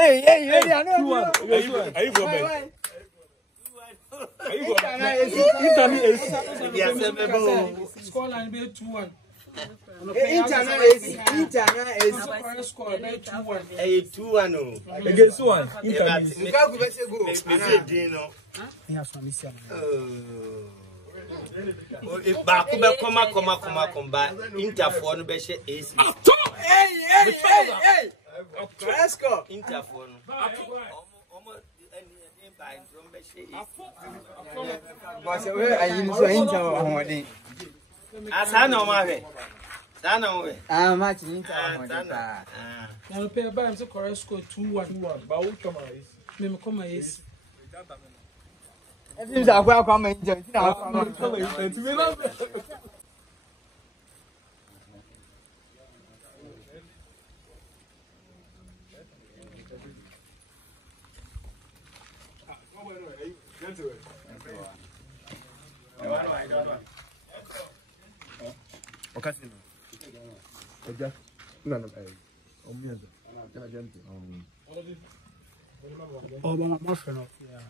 Hey, I know. Are you for me? Score line be 2-1. Internet is Score be 2-1. 2-1. Against one. Internet. Back combat. Interphone be AC. Hey. Let's go. Interphone. Asana mawe. Sana we. Match Inter. Now pay by him say correct score 2-1. But who come Me come yes. Everything's a welcome enjoy. Agya. No. Oh, my friend. Yeah.